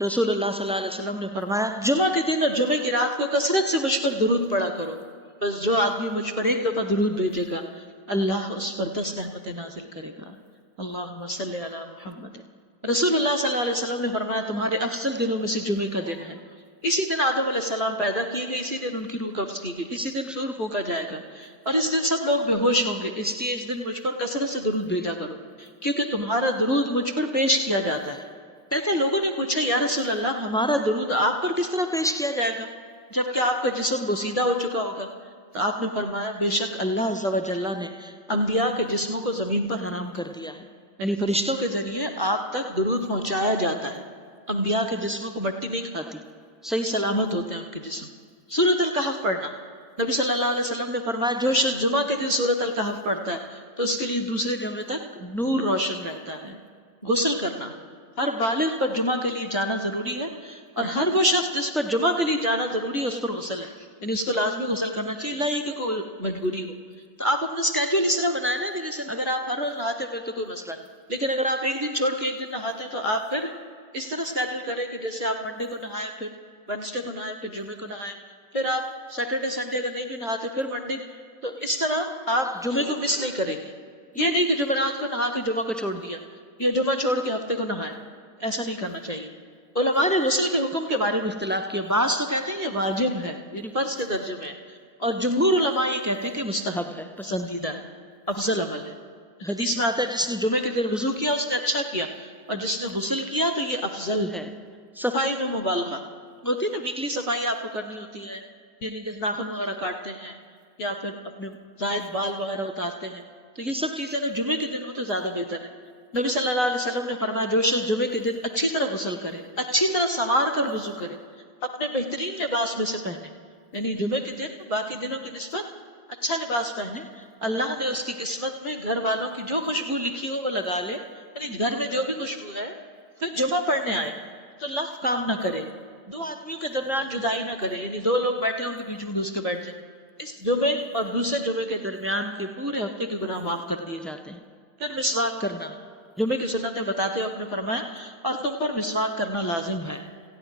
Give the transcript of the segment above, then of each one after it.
رسول اللہ صلی اللہ علیہ وسلم نے فرمایا جمعہ کے دن اور جمعے کی رات کو کثرت سے مجھ پر درود پڑا کرو، بس جو آدمی مجھ پر ایک دفعہ درود بھیجے گا اللہ اس پر 10 رحمتیں نازل کرے گا۔ اللہم صلی علی محمد۔ رسول اللہ صلی اللہ علیہ وسلم نے فرمایا تمہارے افضل دنوں میں سے جمعے کا دن ہے، اسی دن آدم علیہ السلام پیدا کیے گئے، اسی دن ان کی روح قبض کی گئی، اسی دن سور پھونکا جائے گا اور اس دن سب لوگ بے ہوش ہوں گے، اس لیے اس دن مجھ پر کثرت سے درود بھیجا کرو کیونکہ تمہارا درود مجھ پر پیش کیا جاتا ہے۔ کہتے ہیں لوگوں نے پوچھا یا رسول اللہ ہمارا درود آپ پر کس طرح پیش کیا جائے گا جبکہ آپ کا جسم بوسیدہ ہو چکا ہوگا؟ تو آپ نے فرمایا بے شک اللہ عز و جل نے انبیاء کے جسموں کو زمین پر حرام کر دیا ہے، یعنی فرشتوں کے ذریعے آپ تک درود پہنچایا جاتا ہے۔ انبیاء کے جسموں کو مٹی نہیں کھاتی، صحیح سلامت ہوتے ہیں ان کے جسم۔ سورۃ الکہف پڑھنا، نبی صلی اللہ علیہ وسلم نے فرمایا جو شخص جمعہ کے دن سورۃ الکہف پڑھتا ہے تو اس کے لیے دوسرے جمعے تک نور روشن رہتا ہے۔ غسل کرنا، ہر بالغ پر جمعہ کے لیے جانا ضروری ہے اور ہر وہ شخص جس پر جمعہ کے لیے جانا ضروری ہے اس پر غسل ہے، یعنی اس کو لازمی غسل کرنا چاہیے، نہ یہ کہ کوئی مجبوری ہو۔ تو آپ اپنا اسکیجول اس طرح بنائیں نا کہ جیسے اگر آپ ہر روز نہاتے پھر تو کوئی مسئلہ نہیں، لیکن اگر آپ ایک دن چھوڑ کے ایک دن نہاتے تو آپ پھر اس طرح اسکیجول کریں کہ جیسے آپ منڈے کو نہائیں، پھر وینسڈے کو نہائیں، پھر جمعے کو نہائیں، پھر آپ سیٹرڈے سنڈے اگر نہیں بھی نہاتے پھر منڈے، تو اس طرح آپ جمعے کو مس نہیں کریں گے۔ یہ نہیں کہ جمعرات کو نہا کے جمعہ کو چھوڑ دیا یا جمعہ چھوڑ کے ہفتے کو نہائیں، ایسا نہیں کرنا چاہیے۔ علماء نے غسل کے حکم کے بارے میں اختلاف کیا، بعض تو کہتے ہیں یہ واجب ہے یعنی فرض کے درجے میں ہے، اور جمہور علماء یہ کہتے ہیں کہ مستحب ہے، پسندیدہ ہے، افضل عمل ہے۔ حدیث میں آتا ہے جس نے جمعے کے دن وضو کیا اس نے اچھا کیا، اور جس نے غسل کیا تو یہ افضل ہے۔ صفائی میں مبالغہ ہوتی ہے نا، ویکلی صفائی آپ کو کرنی ہوتی ہے، یعنی کہ ناخن وغیرہ کاٹتے ہیں یا پھر اپنے زائد بال وغیرہ اتارتے ہیں، تو یہ سب چیزیں نا جمعے کے دن ہو تو زیادہ بہتر ہے۔ نبی صلی اللہ علیہ وسلم نے فرمایا جو شخص جمعے کے دن اچھی طرح غسل کرے، اچھی طرح سنوار کر وضو کرے، اپنے بہترین لباس میں سے پہنے، یعنی جمعے کے دن باقی دنوں کی نسبت اچھا لباس پہنے، اللہ نے اس کی قسمت میں گھر والوں کی جو خوشبو لکھی ہو وہ لگا لے، یعنی گھر میں جو بھی خوشبو ہے، پھر جمعہ پڑھنے آئے تو لغو کام نہ کرے، دو آدمیوں کے درمیان جدائی نہ کرے، یعنی دو لوگ بیٹھے ہوں گے بیچ میں گھس کے بیٹھ جائے، اس جمعے اور دوسرے جمعے کے درمیان کے پورے ہفتے کے گناہ معاف کر دیے جاتے ہیں۔ پھر مسواک کرنا، جمعے کی سنتیں بتاتے ہوئے آپ نے فرمایا اور تم پر مسواک کرنا لازم ہے۔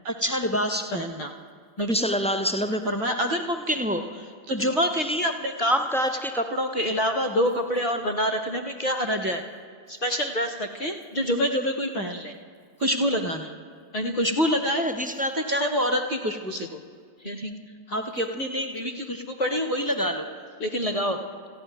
اچھا لباس پہننا، نبی صلی اللہ علیہ وسلم نے فرمایا اگر ممکن ہو تو جمعہ کے لیے اپنے کام کاج کے کپڑوں کے علاوہ 2 کپڑے اور بنا رکھنے میں کیا حرج ہے، اسپیشل ڈریس رکھے جو جمعے کو ہی پہن لیں۔ خوشبو لگانا، یعنی خوشبو لگائے، حدیث میں آتا ہے چاہے وہ عورت کی خوشبو سے ہو، یعنی آپ کی اپنی نہیں بیوی کی خوشبو پڑی ہو وہی لگا لو، لیکن لگاؤ۔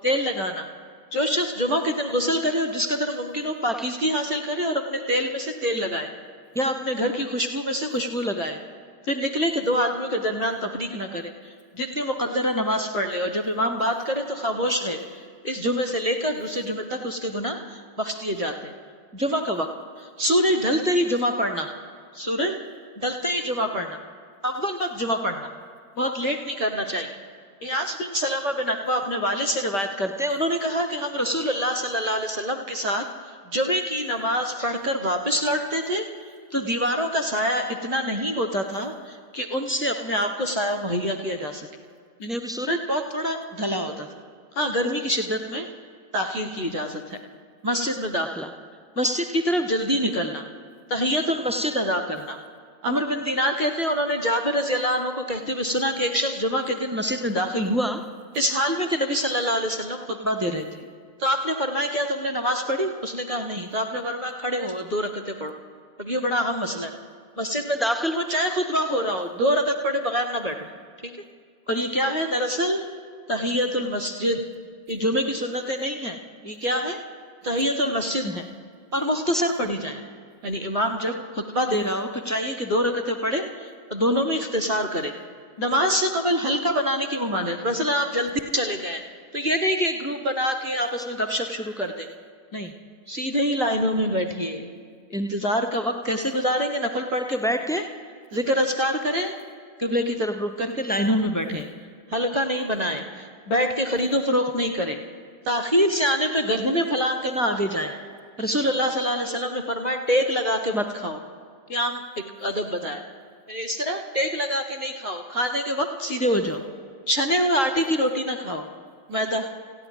تیل لگانا، جو شخص جمعہ کے دن غسل کرے اور جس قدر ممکن ہو پاکیزگی حاصل کرے اور اپنے تیل میں سے تیل لگائے یا اپنے گھر کی خوشبو میں سے خوشبو لگائے، پھر نکلے کہ 2 آدمیوں کے درمیان تفریق نہ کرے، جتنی مقدرہ نماز پڑھ لے، اور جب امام بات کرے تو خاموش رہے، اس جمعے سے لے کر دوسرے جمعے تک اس کے گناہ بخش دیے جاتے ہیں۔ جمعہ کا وقت، سورج ڈھلتے ہی جمعہ پڑھنا، سورج ڈھلتے ہی جمعہ پڑھنا، اول وقت جمعہ پڑھنا، بہت لیٹ نہیں کرنا چاہیے۔ ایاس بن سلمہ بن عقبہ اپنے والد سے روایت کرتے ہیں، انہوں نے کہا کہ ہم رسول اللہ صلی اللہ علیہ وسلم کے ساتھ جمعے کی نماز پڑھ کر واپس لوٹتے تھے تو دیواروں کا سایہ اتنا نہیں ہوتا تھا کہ ان سے اپنے آپ کو سایہ مہیا کیا جا سکے، یعنی سورج بہت تھوڑا ڈھلا ہوتا تھا۔ ہاں گرمی کی شدت میں تاخیر کی اجازت ہے۔ مسجد میں داخلہ، مسجد کی طرف جلدی نکلنا، تحیت المسجد ادا کرنا۔ عمرو بن دینار کہتے ہیں انہوں نے جابر رضی اللہ عنہ کو کہتے ہوئے سنا کہ ایک شخص جمعہ کے دن مسجد میں داخل ہوا اس حال میں کہ نبی صلی اللہ علیہ وسلم خطبہ دے رہے تھے، تو آپ نے فرمایا کیا تم نے نماز پڑھی؟ اس نے کہا نہیں، تو آپ نے فرمایا کھڑے ہو 2 رکعتیں پڑھو۔ اب یہ بڑا اہم مسئلہ ہے، مسجد میں داخل ہو چاہے خطبہ ہو رہا ہو 2 رکعت پڑھے بغیر نہ بیٹھو، ٹھیک ہے؟ اور یہ کیا ہے؟ دراصل تحیت المسجد، یہ جمعے کی سنتیں نہیں ہیں، یہ کیا ہے؟ تحیت المسجد ہے، اور مختصر پڑھی جائیں، یعنی امام جب خطبہ دے رہا ہو تو چاہیے کہ 2 رکعتیں پڑھے اور دونوں میں اختصار کرے۔ نماز سے قبل ہلکا بنانے کی ممانعت، مثلا آپ جلدی چلے گئے تو یہ نہیں کہ ایک گروپ بنا کے آپس میں گپ شپ شروع کر دیں، نہیں، سیدھے ہی لائنوں میں بیٹھیے۔ انتظار کا وقت کیسے گزاریں گے؟ نفل پڑھ کے بیٹھ کے ذکر اذکار کریں، قبلے کی طرف رک کر کے لائنوں میں بیٹھیں، ہلکا نہیں بنائیں، بیٹھ کے خرید و فروخت نہیں کریں، تاخیر سے آنے میں گردنیں پھیلا کے نہ آگے جائیں۔ رسول اللہ صلی اللہ علیہ وسلم نے فرمایا ٹیک لگا کے مت کھاؤ، یہ عام ایک ادب بتایا، یعنی اس طرح ٹیک لگا کے نہیں کھاؤ، کھانے کے وقت سیدھے ہو جاؤ۔ چھنے ہوئے آٹے کی روٹی نہ کھاؤ، میدا۔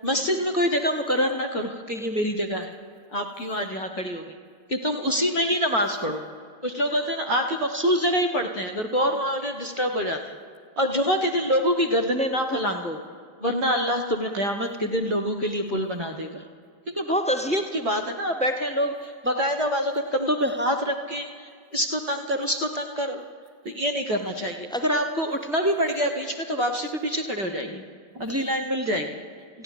مسجد میں کوئی جگہ مقرر نہ کرو کہ یہ میری جگہ ہے، آپ کیوں آج یہاں کھڑی ہوگی، کہ تم اسی میں ہی نماز پڑھو۔ کچھ لوگ ہوتے ہیں نا آ کے مخصوص جگہ ہی پڑھتے ہیں، اگر کوئی اور وہاں ہو ڈسٹرب ہو جاتے ہیں. اور جمعہ کے دن لوگوں کی گردنیں نہ پھلانگو، ورنہ اللہ تمہیں قیامت کے دن لوگوں کے لیے پل بنا دے گا. کیونکہ بہت اذیت کی بات ہے نا، آپ بیٹھے لوگ باقاعدہ والوں کے کندھوں پہ ہاتھ رکھ کے اس کو تنگ کر اس کو تنگ کر، تو یہ نہیں کرنا چاہیے. اگر آپ کو اٹھنا بھی پڑ گیا بیچ میں تو واپسی پہ پیچھے کھڑے ہو جائیے، اگلی لائن مل جائے گی.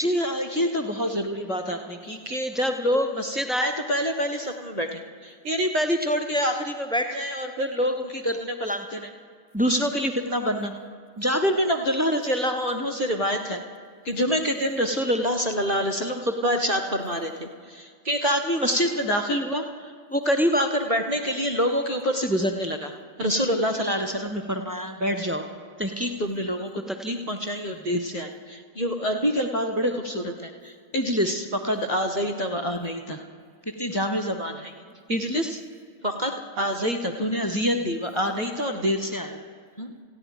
جی ہاں، یہ تو بہت ضروری بات آپ نے کی کہ جب لوگ مسجد آئے تو پہلی صف میں بیٹھے، یہ نہیں پہلی چھوڑ کے آخری میں بیٹھ جائیں اور پھر لوگ ان کی گردنیں پلانگتے رہیں، دوسروں کے لیے فتنہ بننا. جابر بن عبداللہ رضی اللہ عنہ سے روایت ہے کہ جمعے کے دن رسول اللہ صلی اللہ علیہ وسلم خطبہ ارشاد فرما رہے تھے کہ ایک آدمی مسجد میں داخل ہوا، وہ قریب آ کر بیٹھنے کے لیے لوگوں کے اوپر سے گزرنے لگا. رسول اللہ صلی اللہ علیہ وسلم نے فرمایا بیٹھ جاؤ، تحقیق تم نے لوگوں کو تکلیف پہنچائی اور دیر سے آئی. یہ عربی کے الفاظ بڑے خوبصورت ہیں. اجلس فقد آذیت و آنیت، کتنی جامع زبان ہے. اجلس فقد آذیت، تو نے اذیت دی، و آنیت، اور دیر سے آیا.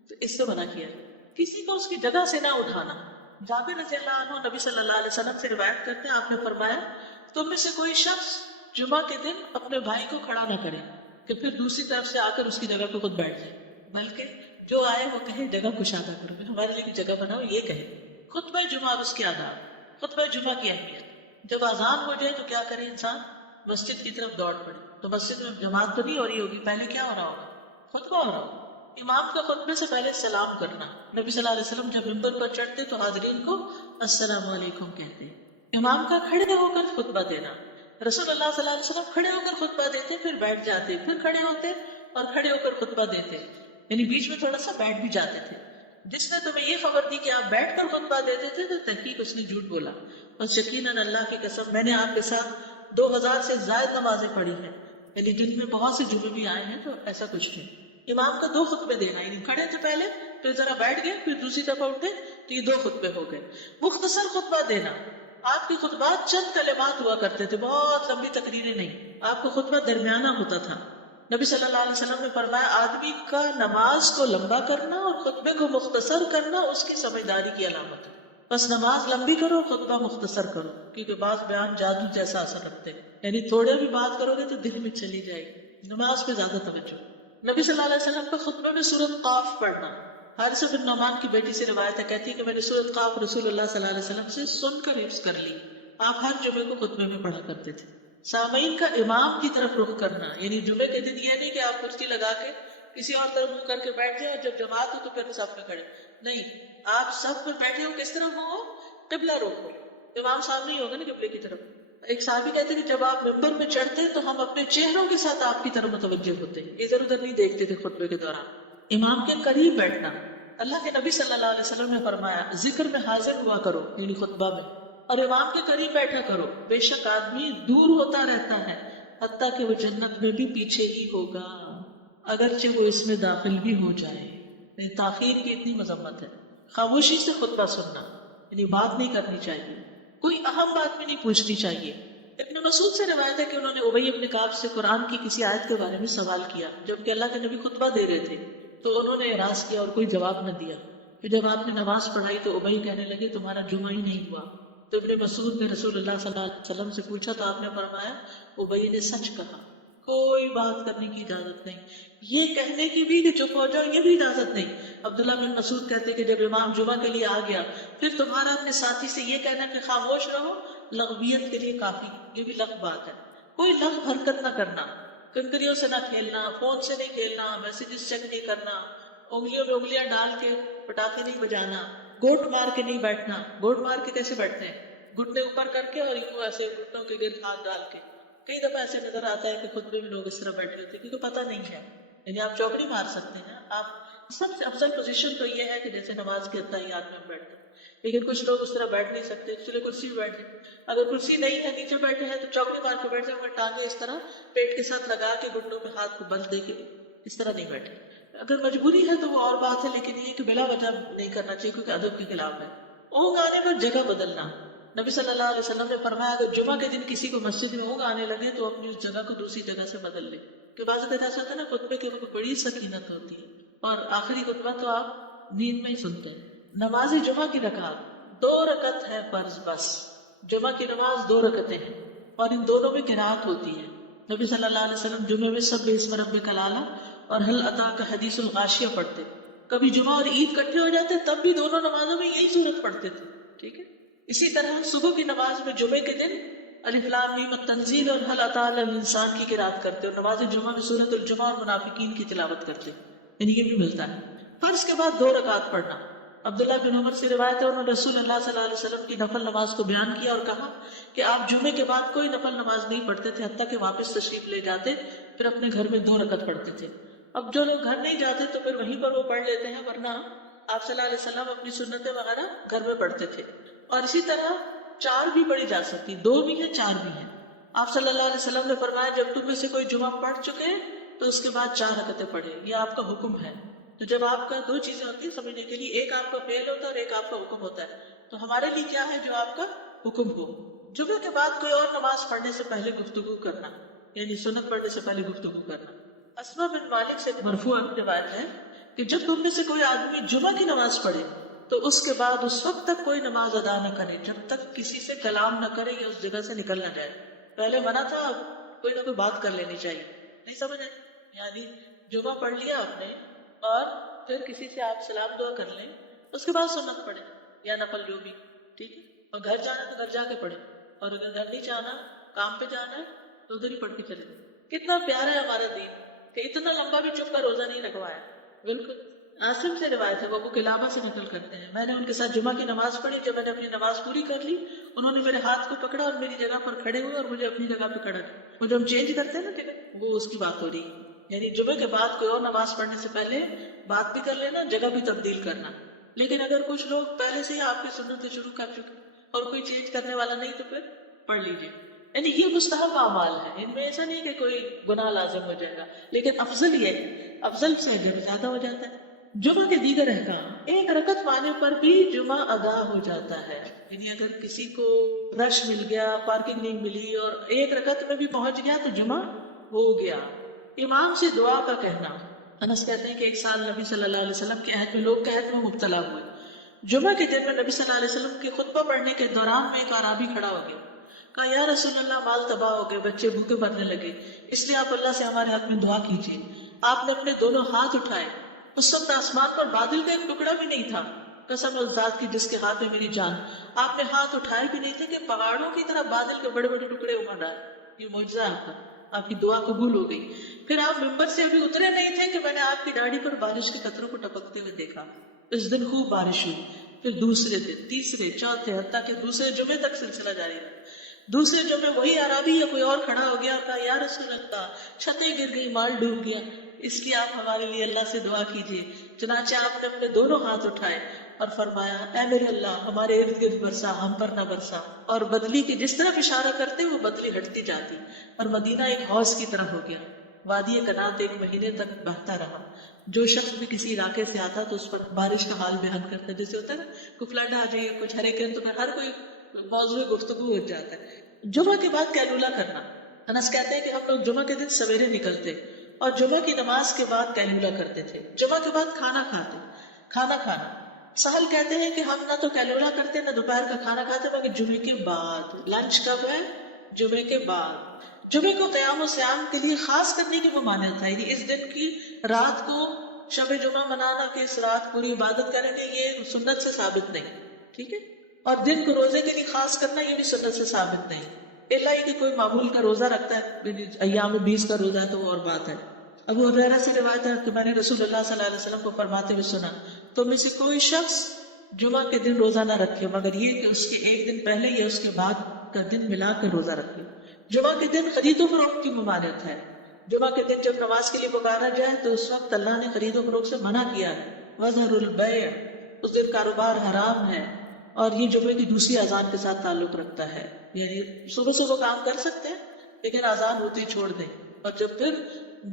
تو اس سے منع کیا کسی کو اس کی جگہ سے نہ اٹھانا. جابر رضی اللہ عنہ نبی صلی اللہ علیہ وسلم سے روایت کرتے ہیں، آپ نے فرمایا تم میں سے کوئی شخص جمعہ کے دن اپنے بھائی کو کھڑا نہ کرے کہ پھر دوسری طرف سے آ کر اس کی جگہ پہ خود بیٹھ جائے، بلکہ جو آئے وہ کہے جگہ کشادہ کرو، ہمارے لیے جگہ بناؤ، یہ کہے. خطبہ جمعہ اور اس کے آداب. خطبہ جمعہ کی اہمیت، جب اذان ہو جائے تو کیا کرے انسان؟ مسجد کی طرف دوڑ پڑے. تو مسجد میں جماعت تو نہیں ہو رہی ہوگی، پہلے کیا ہو رہا ہوگا؟ خطبہ ہو رہا ہوگا. امام کا خطبے سے پہلے سلام کرنا. نبی صلی اللہ علیہ وسلم جب ممبر پر چڑھتے تو حاضرین کو السلام علیکم کہتے. امام کا کھڑے ہو کر خطبہ دینا. رسول اللہ صلی اللہ علیہ وسلم کھڑے ہو کر خطبہ دیتے، پھر بیٹھ جاتے، پھر کھڑے ہوتے اور کھڑے ہو کر خطبہ دیتے، یعنی بیچ میں تھوڑا سا بیٹھ بھی جاتے تھے. جس نے تمہیں یہ خبر دی کہ آپ بیٹھ کر خطبہ دیتے تھے تو تحقیق اس نے جھوٹ بولا، اور یقیناً اللہ کی قسم میں نے آپ کے ساتھ 2000 سے زائد نمازیں پڑھی ہیں، یعنی جن میں بہت سے جمعے بھی آئے ہیں، تو ایسا کچھ نہیں. امام کا 2 خطبے دینا، یعنی کھڑے تھے پہلے، پھر ذرا بیٹھ گئے، پھر دوسری دفعہ اٹھے، تو یہ 2 خطبے ہو گئے. مختصر خطبہ دینا. آپ کے خطبات چند کلمات ہوا کرتے تھے، بہت لمبی تقریریں نہیں. آپ کا خطبہ درمیانہ ہوتا تھا. نبی صلی اللہ علیہ وسلم نے فرمایا آدمی کا نماز کو لمبا کرنا اور خطبے کو مختصر کرنا اس کی سمجھداری کی علامت ہے. بس نماز لمبی کرو اور خطبہ مختصر کرو، کیونکہ بعض بیان جادو جیسا اثر رکھتے ہیں، یعنی تھوڑے بھی بات کرو گے تو دل میں چلی جائے گی. نماز پہ زیادہ توجہ. نبی صلی اللہ علیہ وسلم کا خطبے میں سورۃ قاف پڑھنا. حارثہ بن نعمان کی بیٹی سے روایت ہے، کہتی ہے کہ میں نے سورۃ قاف رسول اللہ صلی اللہ علیہ وسلم سے سن کر حفظ کر لی. آپ ہر جمعے کو خطبے میں پڑھا کرتے تھے. سامعین کا امام کی طرف رخ کرنا، یعنی جمعے کے دن یہ نہیں کہ آپ کرسی لگا کے کسی اور طرف منہ کر کے بیٹھ جائیں اور جب جماعت ہو تو پھر صف میں کھڑے نہیں. آپ صف میں بیٹھے ہو کس طرف ہو؟ قبلہ رخ ہو. امام سامنے ہی ہوگا نا قبلے کی طرف. ایک صحابی کہتے ہیں کہ جب آپ ممبر میں چڑھتے ہیں تو ہم اپنے چہروں کے ساتھ آپ کی طرف متوجہ ہوتے ہیں، ادھر ادھر نہیں دیکھتے تھے خطبے کے دوران. امام کے قریب بیٹھنا. اللہ کے نبی صلی اللہ علیہ وسلم نے فرمایا ذکر میں حاضر ہوا کرو، یعنی خطبہ میں، اور امام کے قریب بیٹھا کرو. بے شک آدمی دور ہوتا رہتا ہے حتیٰ کہ وہ جنت میں بھی پیچھے ہی ہوگا، اگرچہ وہ اس میں داخل بھی ہو جائے. تاخیر کی اتنی مذمت ہے. خاموشی سے خطبہ سننا، یعنی بات نہیں کرنی چاہیے، کوئی اہم بات بھی نہیں پوچھنی چاہیے. ابن مسعود سے روایت ہے کہ انہوں نے ابی بن کعب سے قرآن کی کسی آیت کے بارے میں سوال کیا جبکہ اللہ کے نبی خطبہ دے رہے تھے، تو انہوں نے اعراض کیا اور کوئی جواب نہ دیا. پھر جب آپ نے نماز پڑھائی تو ابی کہنے لگے تمہارا جمعہ ہی نہیں ہوا. تو ابن مسعود نے رسول اللہ صلی اللہ علیہ وسلم سے پوچھا تو آپ نے فرمایا ابی نے سچ کہا، کوئی بات کرنے کی اجازت نہیں، یہ کہنے کی بھی کہ چپ ہو جاؤ یہ بھی اجازت نہیں. عبداللہ بن مسعود کہتے کہ جب امام جمعہ کے لیے آ گیا پھر تمہارا اپنے ساتھی سے یہ کہنا کہ خاموش رہو لغویت کے لیے کافی، یہ بھی لغو بات ہے. کوئی لغو حرکت نہ کرنا، کنکریوں سے نہ کھیلنا، فون سے نہیں کھیلنا، میسیجز چیک نہیں کرنا، انگلیوں میں انگلیاں ڈال کے پٹاخے نہیں بجانا، گوٹ مار کے نہیں بیٹھنا. گوٹ مار کے کیسے بیٹھتے ہیں؟ گھٹنے اوپر کر کے اور یوں ایسے گھٹنوں کے گرد ہاتھ ڈال کے. کئی دفعہ ایسے نظر آتا ہے کہ خطبے میں لوگ اس طرح بیٹھے ہوتے ہیں کیونکہ پتہ نہیں ہے، یعنی آپ چوکڑی مار سکتے ہیں. آپ سب سے افضل پوزیشن تو یہ ہے کہ جیسے نماز کے اتحیات میں بیٹھتے ہیں، لیکن کچھ لوگ اس طرح بیٹھ نہیں سکتے، چلے کرسی پہ بیٹھے. اگر کرسی نہیں ہے نیچے بیٹھے ہیں تو چوکڑی مار کے بیٹھ جائیں، مگر ٹانگیں اس طرح پیٹ کے ساتھ لگا کے گھٹنوں پہ ہاتھ کو بل دے کے اس طرح نہیں بیٹھے. اگر مجبوری ہے تو وہ اور بات ہے، لیکن یہ کہ بلا وجہ نہیں کرنا چاہیے کیونکہ ادب کے خلاف ہے. اونگ آنے پر جگہ بدلنا. نبی صلی اللہ علیہ وسلم نے فرمایا اگر جمعہ کے دن کسی کو مسجد میں اونگ آنے لگے تو اپنی اس جگہ کو دوسری جگہ سے بدل لے. کہ بعض اوقات ایسا ہوتا ہے نا خطبے کے وقت بڑی سکینت ہوتی ہے اور آخری خطبہ تو آپ نیند میں ہی سنتے ہیں. نماز جمعہ کی رکعت 2 رکعت ہے فرض بس. جمعہ کی نماز 2 رکعتیں ہیں اور ان دونوں میں قرات ہوتی ہے. نبی صلی اللہ علیہ وسلم جمعے میں سب اسم ربک الاعلی اور حل اتاک حدیث الغاشیہ پڑھتے. کبھی جمعہ اور عید اکٹھے ہو جاتے تب بھی دونوں نمازوں میں یہی صورت پڑھتے تھے. ٹھیک ہے. اسی طرح صبح کی نماز میں جمعے کے دن الف لام میم التنزیل اور حل اتی علی الانسان کی قرات کرتے، اور نماز جمعہ میں سورۃ الجمعہ اور منافقین کی تلاوت کرتے. یعنی یہ بھی ملتا ہے. فرض کے بعد 2 رکعت پڑھنا. عبداللہ بن عمر سے روایت ہے، انہوں نے رسول اللہ صلی اللہ علیہ وسلم کی نفل نماز کو بیان کیا اور کہا کہ آپ جمعے کے بعد کوئی نفل نماز نہیں پڑھتے تھے حتیٰ کہ واپس تشریف لے جاتے، پھر اپنے گھر میں 2 رکعت پڑھتے تھے. اب جو لوگ گھر نہیں جاتے تو پھر وہیں پر وہ پڑھ لیتے ہیں، ورنہ آپ صلی اللہ علیہ وسلم اپنی سنتیں وغیرہ گھر میں پڑھتے تھے. اور اسی طرح 4 بھی پڑھی جا سکتی، 2 بھی ہیں 4 بھی ہیں. آپ صلی اللہ علیہ وسلم نے فرمایا جب تم میں سے کوئی جمعہ پڑھ چکے تو اس کے بعد 4 رکعتیں پڑھے، یہ آپ کا حکم ہے. تو جب آپ کا 2 چیزیں ہوتی ہیں سمجھنے کے لیے، ایک آپ کا فعل ہوتا ہے اور ایک آپ کا حکم ہوتا ہے. تو ہمارے لیے کیا ہے جو آپ کا حکم ہو. جمعے کے بعد کوئی اور نماز پڑھنے سے پہلے گفتگو کرنا، یعنی سنت پڑھنے سے پہلے گفتگو کرنا. اسما بن مالک سے مرفوعاً روایت ہے کہ جب تم میں سے کوئی آدمی جمعہ کی نماز پڑھے تو اس کے بعد اس وقت تک کوئی نماز ادا نہ کرے جب تک کسی سے کلام نہ کرے یا اس جگہ سے نکل نہ جائے. پہلے منع تھا، اب کوئی نہ کوئی بات کر لینی چاہیے. نہیں سمجھ آئے؟ یعنی جمعہ پڑھ لیا آپ نے اور پھر کسی سے آپ سلام دعا کر لیں، اس کے بعد سنت پڑھیں یا نفل جو بھی. ٹھیک ہے. اور گھر جانا تو گھر جا کے پڑھیں، اور اگر گھر نہیں جانا کام پہ جانا ہے تو ادھر ہی پڑھ کے چلے. کتنا پیارا ہے ہمارا دین کہ اتنا لمبا بھی چپ کا روزہ نہیں رکھوایا. بالکل. عاصم سے روایت ہے، وہ ابو قلابہ سے نقل کرتے ہیں، میں نے ان کے ساتھ جمعہ کی نماز پڑھی. جب میں نے اپنی نماز پوری کر لی انہوں نے میرے ہاتھ کو پکڑا اور میری جگہ پر کھڑے ہوئے اور مجھے اپنی جگہ پہ کھڑا کیا. وہ جو ہم چینج کرتے ہیں نا جگہ، وہ اس کی بات ہو رہی ہے. یعنی جمعے کے بعد کوئی اور نماز پڑھنے سے پہلے بات بھی کر لینا، جگہ بھی تبدیل کرنا. لیکن اگر کچھ لوگ پہلے سے ہی آپ کی سنتیں شروع کر چکے اور کوئی چینج کرنے والا نہیں تو پھر پڑھ لیجیے. یعنی یہ مستحب اعمال ہے، ان میں ایسا نہیں کہ کوئی گناہ لازم ہو جائے گا، لیکن افضل یہ ہے، افضل سے اجر زیادہ ہو جاتا ہے. جمعہ کے دیگر احکام، 1 رکعت پانے پر بھی جمعہ ادا ہو جاتا ہے. یعنی اگر کسی کو رش مل گیا، پارکنگ نہیں ملی اور 1 رکعت میں بھی پہنچ گیا تو جمعہ ہو گیا. امام سے دعا کا کہنا. انس کہتے ہیں کہ ایک سال نبی صلی اللہ علیہ وسلم کے عہد میں لوگ قحط میں مبتلا ہوئے. جمعہ کے دن میں نبی صلی اللہ علیہ وسلم کے خطبہ پڑھنے کے دوران میں ایک اعرابی کھڑا ہو گیا. کہا یا رسول اللہ، مال تباہ ہو گئے، بچے بھوکے مرنے لگے، اس لیے آپ اللہ سے ہمارے حق میں دعا کیجیے. آپ نے اپنے دونوں ہاتھ اٹھائے. اس وقت آسمان پر بادل کا ایک ٹکڑا بھی نہیں تھا. قسم اس ذات کی جس کے ہاتھ میں میری جان، آپ نے ہاتھ اٹھائے بھی نہیں تھے کہ پہاڑوں کی طرح بادل کے بڑے بڑے ٹکڑے امڑ آئے. یہ معجزہ ہے آپ کا، آپ کی دعا قبول ہو گئی. پھر آپ ممبر سے ابھی اترے نہیں تھے کہ میں نے آپ کی داڑھی پر بارش کے قطروں کو ٹپکتے ہوئے دیکھا. اس دن خوب بارش ہوئی. پھر دوسرے دن، تیسرے، چوتھے، حتیٰ کہ دوسرے جمعے تک سلسلہ جاری رہا. دوسرے جمعے وہی عربی یا کوئی اور کھڑا ہو گیا اور کہا یا رسول اللہ، چھتیں گر گئی، مال ڈوب گیا، اس لیے آپ ہمارے لیے اللہ سے دعا کیجیے. چنانچہ آپ نے اپنے دونوں ہاتھ اٹھائے اور فرمایا اے میرے اللہ، ہمارے ارد گرد برسا، ہم پر نہ برسا. اور بدلی کی جس طرف اشارہ کرتے وہ بدلی ہٹتی جاتی اور مدینہ ایک حوض کی طرح ہو گیا. وادی کنات 1 مہینے تک بہتا رہا. جو شخص بھی کسی علاقے سے آتا تو اس پر بارش کا حال بیان کرتا، جیسے ہوتا ہے نا کوئی فلڈ آ جائے، کچھ ہریکین، تو ہر کوئی موضوع گفتگو ہو جاتا ہے. جمعہ کے بعد قیلولہ کرنا. انس کہتے ہیں کہ ہم لوگ جمعہ کے دن سویرے نکلتے اور جمعہ کی نماز کے بعد قیلولہ کرتے تھے. جمعہ کے بعد کھانا کھانا. سہل کہتے ہیں کہ ہم نہ تو قیلولہ کرتے نہ دوپہر کا کھانا کھاتے، مگر جمعے کے بعد. لنچ کب ہے؟ جمعے کے بعد. جمعے کو قیام و سیام کے لیے خاص کرنے کی ممانعت ہے. یعنی اس دن کی رات کو شب جمعہ منانا کہ اس رات پوری عبادت کریں گے، یہ سنت سے ثابت نہیں. ٹھیک ہے. اور دن کو روزے کے لیے خاص کرنا یہ بھی سنت سے ثابت نہیں. اللہ ہی کہ کوئی معمول کا روزہ رکھتا ہے، ایام 20 کا روزہ ہے تو وہ اور بات ہے. ابو ہریرہ سے روایت ہے کہ میں نے رسول اللہ صلی اللہ علیہ وسلم کو فرماتے ہوئے سنا، تو میں سے کوئی شخص جمعہ کے دن روزہ نہ رکھے مگر یہ کہ اس کے 1 دن پہلے یا اس کے بعد کا دن ملا کر روزہ رکھے. جمعہ کے دن خرید و فروخت کی ممانعت ہے. جمعہ کے دن جب نماز کے لیے پکارا جائے تو اس وقت اللہ نے خرید و فروخت سے منع کیا ہے. وَذَرُوا الْبَيْعَ، اس دن کاروبار حرام ہے. اور یہ جمعے کی دوسری اذان کے ساتھ تعلق رکھتا ہے. یعنی صبح کام کر سکتے ہیں لیکن اذان ہوتی چھوڑ دیں، اور جب پھر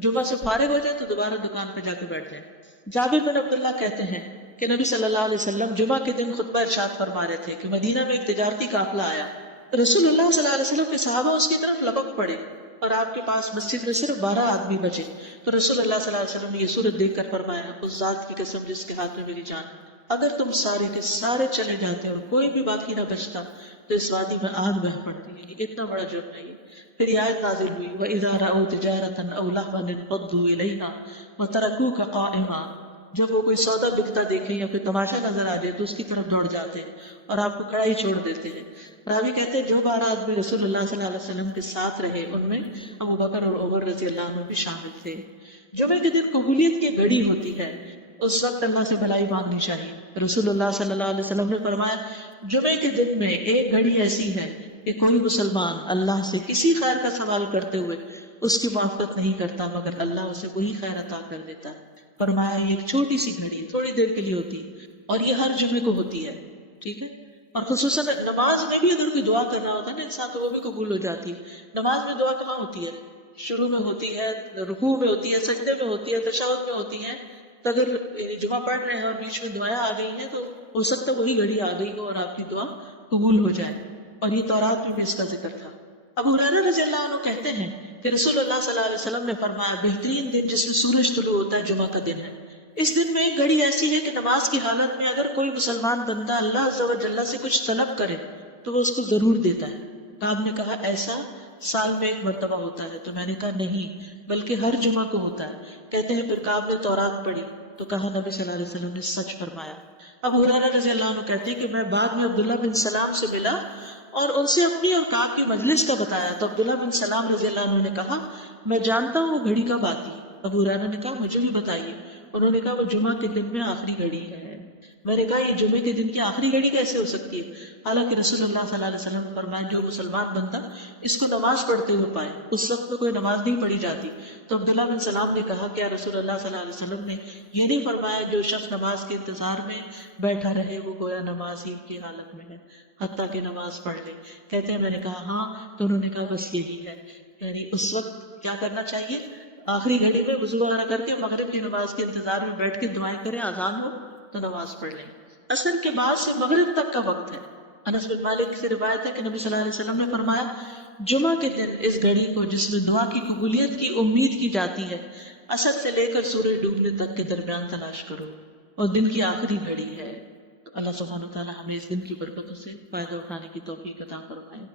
جمعہ سے فارغ ہو جائے تو دوبارہ دکان پہ جا کے بیٹھ جائیں. جابر بن عبداللہ کہتے ہیں کہ نبی صلی اللہ علیہ وسلم جمعہ کے دن خطبہ ارشاد فرما رہے تھے کہ مدینہ میں ایک تجارتی قافلہ آیا. رسول اللہ صلی اللہ علیہ وسلم کے صحابہ اس کی طرف لپک پڑے اور آپ کے پاس مسجد میں صرف 12 آدمی بچے. تو رسول اللہ صلی اللہ علیہ وسلم نے یہ صورت دیکھ کر فرمایا، اس ذات کی قسم جس کے ہاتھ میں میری جان، اگر تم سارے کے سارے چلے جاتے اور کوئی بھی باقی نہ بچتا تو اس وادی میں آگ بہہ پڑتی. اتنا بڑا جرم ہے یہ. پھر یہ آیت نازل ہوئی وَإِذَا رَأَوْا تِجَارَةً أَوْ لَهْوًا انفَضُّوا إِلَيْهَا وَتَرَكُوكَ قَائِمًا، جب وہ کوئی سودا بکتا دیکھیں یا کوئی تماشا نظر آ جائے تو اس کی طرف دوڑ جاتے ہیں اور آپ کو کھڑا ہی چھوڑ دیتے ہیں۔ راوی کہتے ہیں جو 12 آدمی رسول اللہ صلی اللہ علیہ وسلم کے ساتھ رہے ان میں ابو بکر اور عمر رضی اللہ عنہ بھی شامل تھے۔ جمعے کے دن قبولیت کی گھڑی ہوتی ہے، اس وقت اللہ سے بھلائی مانگنی چاہیے۔ رسول اللہ صلی اللہ علیہ وسلم نے فرمایا جمعے کے دن میں ایک گھڑی ایسی ہے کہ کوئی مسلمان اللہ سے کسی خیر کا سوال کرتے ہوئے اس کی موافقت نہیں کرتا مگر اللہ اسے وہی خیر عطا کر دیتا ہے۔ فرمایا یہ ایک چھوٹی سی گھڑی تھوڑی دیر کے لیے ہوتی ہے اور یہ ہر جمعے کو ہوتی ہے، ٹھیک ہے؟ اور خصوصاً نماز میں بھی اگر کوئی دعا کرنا ہوتا ہے نا انسان تو وہ بھی قبول ہو جاتی ہے۔ نماز میں دعا کہاں ہوتی ہے؟ شروع میں ہوتی ہے، رکوع میں ہوتی ہے، سجدے میں ہوتی ہے، تشہد میں ہوتی ہے۔ تو اگر جمعہ پڑھ رہے ہیں اور بیچ میں دعائیں آ گئی ہیں تو ہو سکتا ہے وہی گھڑی آ گئی ہو اور آپ کی دعا قبول ہو جائے، اور یہ تورات میں بھی اس کا ذکر تھا۔ ابو ہریرہ رضی اللہ عنہ کہتے ہیں کہ رسول اللہ صلی اللہ علیہ وسلم نے فرمایا بہترین دن جس میں سورج طلوع ہوتا ہے جمعہ کا دن ہے۔ اس دن میں ایک گھڑی ایسی ہے کہ نماز کی حالت میں اگر کوئی مسلمان بندہ اللہ عز و جل سے کچھ طلب کرے تو وہ اس کو ضرور دیتا ہے۔ کعب نے کہا ایسا سال میں ایک مرتبہ ہوتا ہے؟ تو میں نے کہا نہیں بلکہ ہر جمعہ کو ہوتا ہے۔ کہتے ہیں پھر کعب نے تورات پڑھی تو کہا نبی صلی اللہ علیہ وسلم نے سچ فرمایا۔ ابو ہریرہ رضی اللہ عنہ کہتے ہیں کہ میں بعد میں عبداللہ بن سلام سے ملا اور ان سے اپنی اور کعب کی مجلس کا بتایا تو عبداللہ بن سلام رضی اللہ عنہ نے کہا میں جانتا ہوں وہ گھڑی کب آتی ہے۔ ابو ہریرہ نے کہا مجھے بھی بتائیے۔ انہوں نے کہا وہ جمعہ کے دن میں آخری گھڑی ہے۔ میں نے کہا یہ جمعے کے دن کی آخری گھڑی کیسے ہو سکتی ہے؟ حالانکہ رسول اللہ صلی اللہ علیہ وسلم نے فرمایا جو مسلمان بندہ اس کو نماز پڑھتے ہوئے پائے، اس وقت میں کوئی نماز نہیں پڑھی جاتی۔ تو عبداللہ بن سلام نے کہا کیا رسول اللہ صلی اللہ علیہ وسلم نے یہ نہیں فرمایا جو شخص نماز کے انتظار میں بیٹھا رہے وہ گویا نماز ہی کی حالت میں ہے حتیٰ کہ نماز پڑھ لے؟ کہتے ہیں میں نے کہا ہاں، تو انہوں نے کہا بس یہی ہے، یعنی اس وقت کیا کرنا چاہیے؟ آخری گھڑی میں وضو وغیرہ کر کے مغرب کی نماز کے انتظار میں بیٹھ کے دعائیں کریں، اذان ہو تو نماز پڑھ لیں۔ عصر کے بعد سے مغرب تک کا وقت ہے۔ انس بن مالک سے روایت ہے کہ نبی صلی اللہ علیہ وسلم نے فرمایا جمعہ کے دن اس گھڑی کو جس میں دعا کی قبولیت کی امید کی جاتی ہے عصر سے لے کر سورج ڈوبنے تک کے درمیان تلاش کرو، اور دن کی آخری گھڑی ہے۔ تو اللہ سبحانہ و تعالی ہمیں اس دن کی برکتوں سے فائدہ اٹھانے کی توفیق عطا فرمائے۔